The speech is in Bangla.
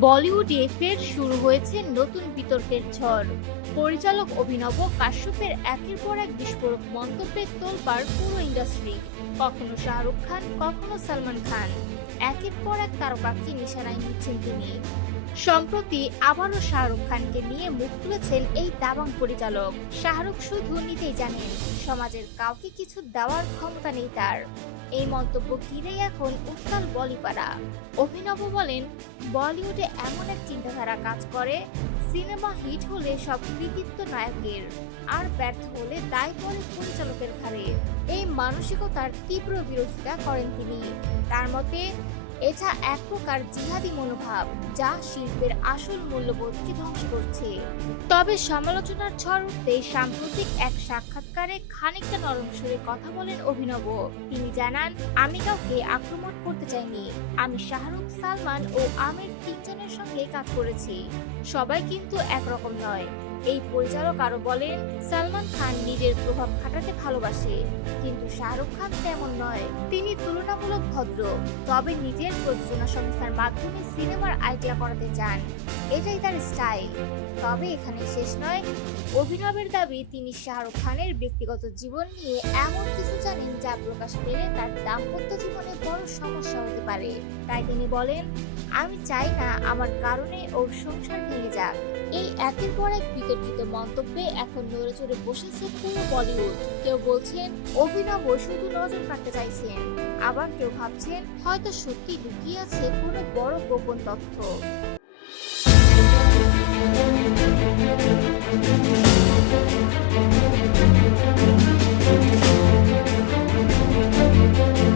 বলিউডে ফের শুরু হয়েছে নতুন বিতর্কের ঝড়। পরিচালক অভিনব কাশ্যপের একের পর এক বিস্ফোরক মন্তব্যে তোলপাড় পুরো ইন্ডাস্ট্রি। কখনো শাহরুখ খান, কখনো সালমান খান। একের পর এক তারকাকে নিশানায় নিচ্ছেন তিনি। সম্প্রতি আবারও শাহরুখ খানকে নিয়ে মুখ তুলেছেন এই দাবাং পরিচালক। শাহরুখ শুধু নিতেই জানেন, সমাজের কাউকে কিছু দেওয়ার ক্ষমতা নেই তার। এই মন্তব্য ঘিরেই এখন উত্তাল বলিপাড়া। অভিনব বলেন, বলিউডে এমন এক চিন্তাধারা কাজ করে, সিনেমা হিট হলে সব কৃতিত্ব নায়কের, আর ব্যর্থ হলে দায় পড়ে পরিচালকের ঘাড়ে। এই মানসিকতার তীব্র বিরোধিতা করেন তিনি। তার মতে এটা এক প্রকার জিহাদি মনোভাব, যা শিল্পের আসল মূল্যবোধকে ধ্বংস করছে। তবে সমালোচনার ঝড় উঠতে সাম্প্রতিক এক সাক্ষাৎকারে খানিকটা নরম সুরে কথা বলেন অভিনব। তিনি জানান, আমি কাউকে আক্রমণ করতে চাইনি। আমি শাহরুখ, সালমান ও আমির তিনজনের সঙ্গে কাজ করেছি। সবাই কিন্তু একরকম নয়। এই পরিচালক আরও বলেন, সালমান খান নিজের প্রভাব খাটাতে ভালোবাসে, কিন্তু শাহরুখ খান তেমন নয়। তিনি তুলনামূলক ভদ্র, তবে নিজের প্রযোজনা সংস্থার মাধ্যমে সিনেমার আইডিয়া করাতে চান। এটাই তার স্টাইল। তবে এখানে শেষ নয়, অভিনবের দাবি, তিনি শাহরুখ খানের ব্যক্তিগত জীবন নিয়ে এমন কিছু জানেন যা প্রকাশ পেলে তার দাম্পত্য জীবনে বড় সমস্যা হতে পারে। তাই তিনি বলেন আমি চাই না আমার কারণে ওর সংসার ভেঙে যাক। এই একের পর এক বিতর্কিত মন্তব্যে এখন নড়ে চড়ে বসেছে পুরো বলিউড। কেউ বলছেন, অভিনব শুধু নজর কাটতে চাইছেন। আবার কেউ ভাবছেন, হয়তো সত্যি লুকিয়ে আছে কোনো বড় গোপন তথ্য।